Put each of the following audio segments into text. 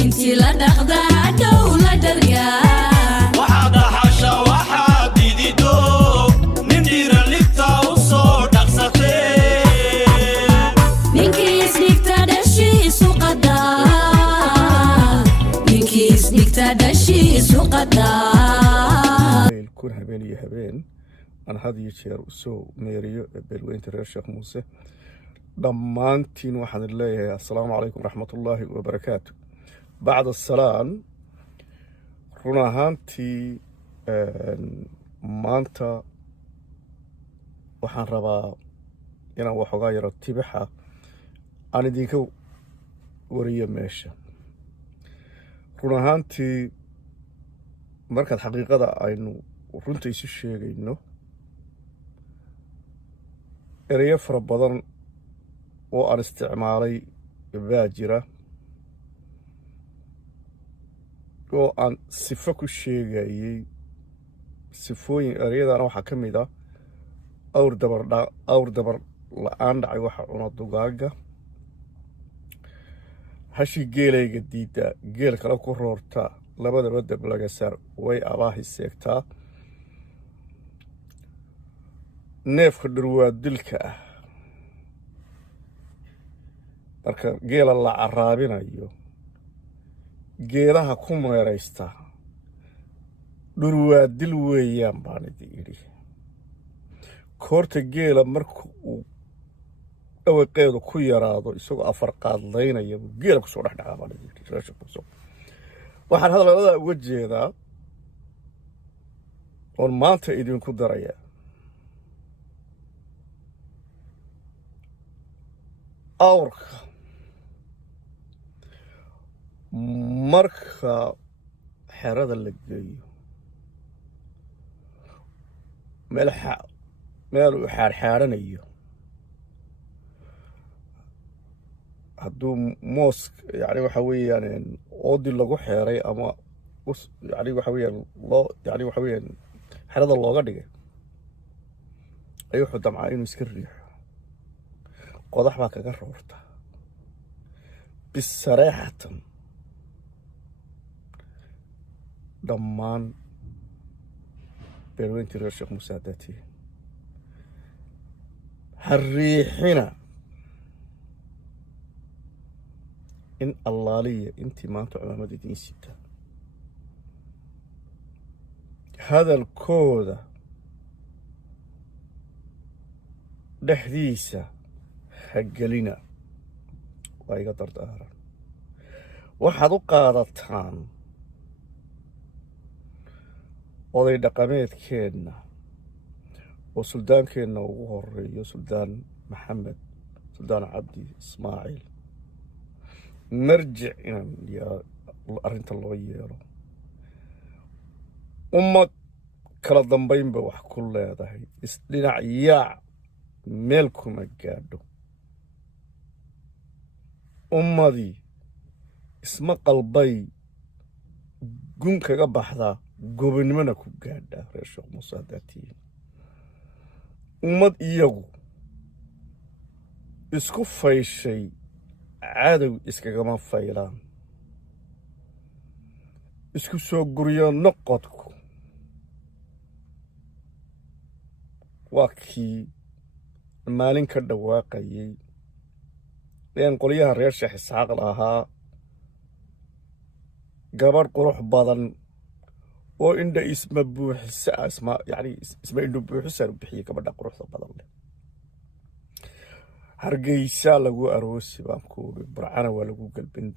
انتي لا دغدا دولة دريا وحد حشا وحد يديدو ندير الليبتا وصوت أقصتي نينكي سنيكتا دشي سوقدا نينكي سنيكتا دشي سوقدا كون هبين يا هبين أنا هذه يشير سو ميريو بالوين ترى الشيخ موسى ضمانتين واحد الله السلام عليكم ورحمة الله وبركاته بعد السلام runaahaantii maanta waxaan rabaa inaan waxoogaa yaro tibixa aan idinka wariyo meesha runahaantii markaad xaqiiqada aynu runta isu sheegayno ereyo fara badan oo aan isticmaalay baa jira oo aan sifo ku sheegayay sifooyin ereyadana waxaa ka mid ah awr dabar la-aan dhacay waxa cuna dugaaga hashi geelayga diidda geel kale ku roorta labadaba dab laga saar way abaahi seegtaa neefka dhurwaa dilka ah marka geela la caraabinayo geedaha ku meeraysta dhurwaa dil weeyaan baan idin idhi koorta geela marka uu dhawaqeedu ku yaraado isagoo afar qaadlaynaya geela kusoo dhex dhacaa baan idin idhi waxaan hadallada uga jeedaa oon maanta idinku darayaa awrka marka xerada la geeyo meel uu xaarxaaranayo hadduu moos yani waxa weeyaan oodi lagu xeeray ama yani waxa weeyaan yani waxa weeyaan xerada looga dhigay ayuu wuxuu damcaa inuu iska riixo qodax baa kaga roorta bisareexatan dhammaan beelweyntii reer sheekh muuse haddaa tihiin ha riixina in allaaliya intii maanta culamada idiin sita hadalkooda dhexdiisa ha gelina waa iga dardaaran waxaad u qaadataan oday dhaqameedkeenna oo suldaankeenna ugu horeeyo suldaan maxamed suldaan cabdi ismaaciil marjic inaan arrinta loo yeelo ummad kala dambaynba wax ku leedahay isdhinac yaac meel kuma gaadho ummadii isma qalbay gun kaga baxdaa gobonimona ku gaadhaa reer sheekh muuse haddaa tihiin ummad iyagu isku fayshay cadow iskagama faylaan isku soo guryo noqodku waa kii maalin ka dhawaaqayay een qolyaha reer sheekh isxaaq lahaa gabadh qurux badan oo indha isma buuxisa isma indho buuxisaan u bixiyay gabadha quruxda badan leh hargeysa lagu aroosi baan ku uri burcana waa lagu galbin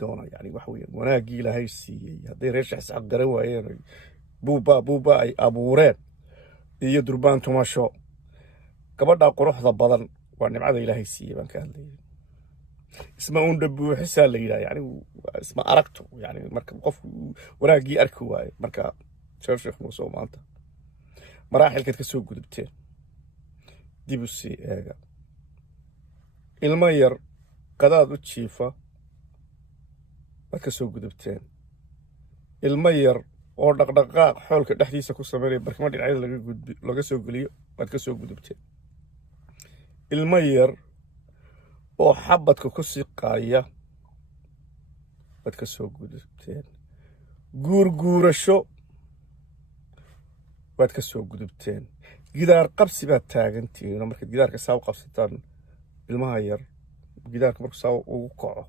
doonaa yani waxa weeyaan wanaaggii ilaahay siiyey hadday reer sheekh isxaaq garan waayeen buuba ay abuureen iyo durbaan tumasho gabadha quruxda badan waa nimcada ilaahay siiyey baan ka hadlayay isma unda buuxisaa la yidhaha yani isma aragto yani marka qofku wanaaggii arki waaye marka sheekh muuse oo maanta maraaxilkaad ka soo gudubteen dib u sii eega ilmo yar qadaad u jiifa baad ka soo gudubteen ilmo yar oo dhaqdhaqaaq xoolka dhexdiisa ku sameynaya barkimo dhinacyada laga soo geliyo baad ka soo gudubteen ilmo yar oo xabadka ku siqaaya waad ka soo gudubteen guurguurasho waad ka soo gudubteen gidaar qabsi baad taagantihiin oo markaad gidaarka saa u qabsataan ilmaha yar gidaarka markuu saa ugu kaco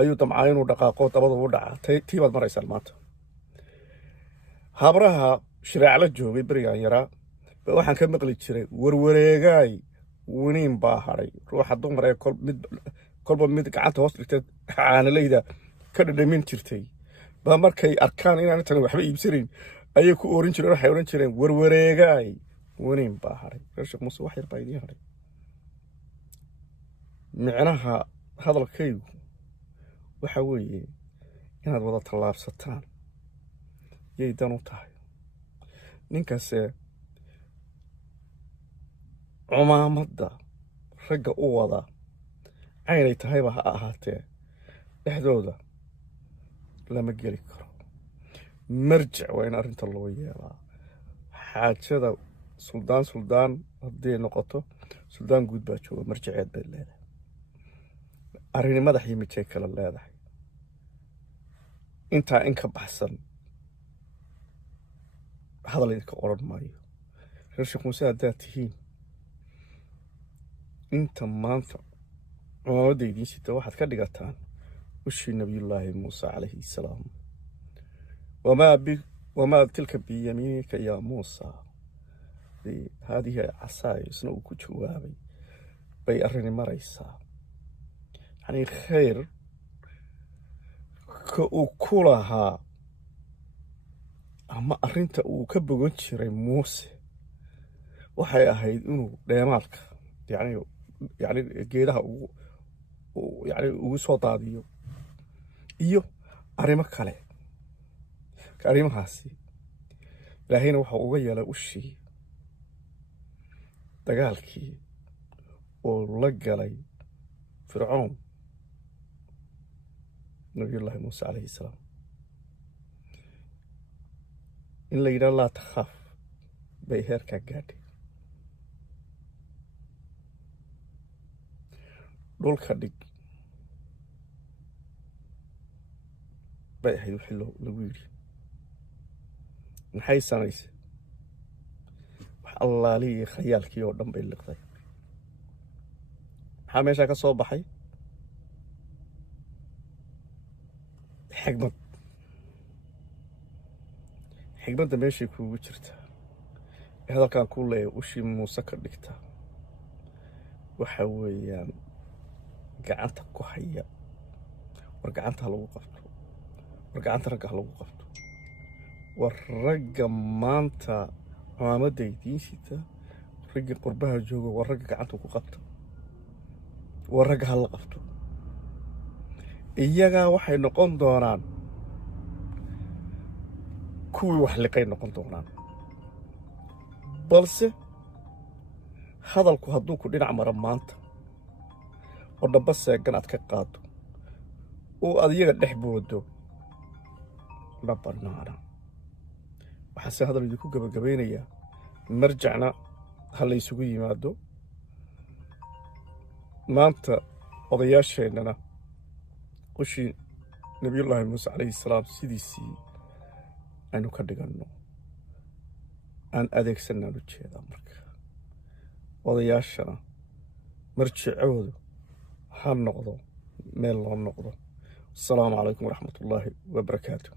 ayuu damcaa inuu dhaqaaqo dabada u dhaca tii baad maraysaan maanta habraha shiraacla joogay berigaan yaraa ba waxaan ka maqli jiray warwareegaay winiin baa hadhay ruuxa dumar ee kolba mid gacanta hoos dhigtay caanalayda ka dhadhamin jirtay baa markay arkaan inaan tan waxba iibsanayn ayay ku oran jireen waxay oran jireen warwareegaay winiin baa hadhay reer Sheekh Muuse wax yar baa idiin hadhay micnaha hadalkaygu waxa weeye inaad wada tallaabsataan yay dan u tahay ninkaase cumaamadda ragga u wada aynay tahayba ha ahaatee dhexdooda lama geli karo marjic waa in arrinta loo yeelaa xaajada suldaan haddii noqoto suldaan guud baa jooga marjiceed bay leedahay arrini madax iyo mijay kala leedahay intaa in ka baxsan hadal idinka odhan maayo reer Sheekh Muuse haddaad tihiin inta maanta cumaamadda idiin sita waxaad ka dhigataan ushii nabiyullaahi muuse calayhi salaam wamaa tilka biyamiinika yaa muusa haadihi casaay isna uu ku jawaabay bay arrini maraysaa yacni khayr ka uu ku lahaa ama arrinta uu ka bogan jiray muuse waxay ahayd inuu dheemaalka yacni geedaha ugu soo daadiyo iyo arrimo kale arrimahaasi ilaahayna waxa uga yeelay ushii dagaalkii oo la galay fircoon nabiyullaahi muuse calayhi salaam in la yidhaha laa takhaaf bay heerkaa gaadhay dhulka dhig bay ahayd wixii lagu yidhi maxay samaysay wax allaalii iyo khayaalkii oo dhan bay liqday maxaa meeshaa ka soo baxay xigmadda meeshay kuugu jirtaa ee hadalkan ku leeyahay ushii muuse ka dhigta waxa weeyaan gacanta ku haya war gacanta ha lagu qabto war gacanta ragga ha lagu qabto war ragga maanta cumaamadda idiin sita raggii qurbaha jooga war ragga gacanta ku qabto war ragga ha la qabto iyagaa waxay noqon doonaan kuwii wax liqay noqon doonaan balse hadalku hadduu ku dhinac mara maanta oo dhamba seegan aad ka qaado oo aad iyaga dhex boodo ma bannaana waxaase hadal idinku gabagabaynayaa marjacna ha la isugu yimaado maanta odayaasheennana ushii nabiyullaahi muuse calayhi salaam sidiisii aynu ka dhiganno aan adeegsanaan u jeedaa marka odayaashana marjicoodu ha noqdo meel loo noqdo asalaamu calaykum waraxmatullaahi wabarakaatu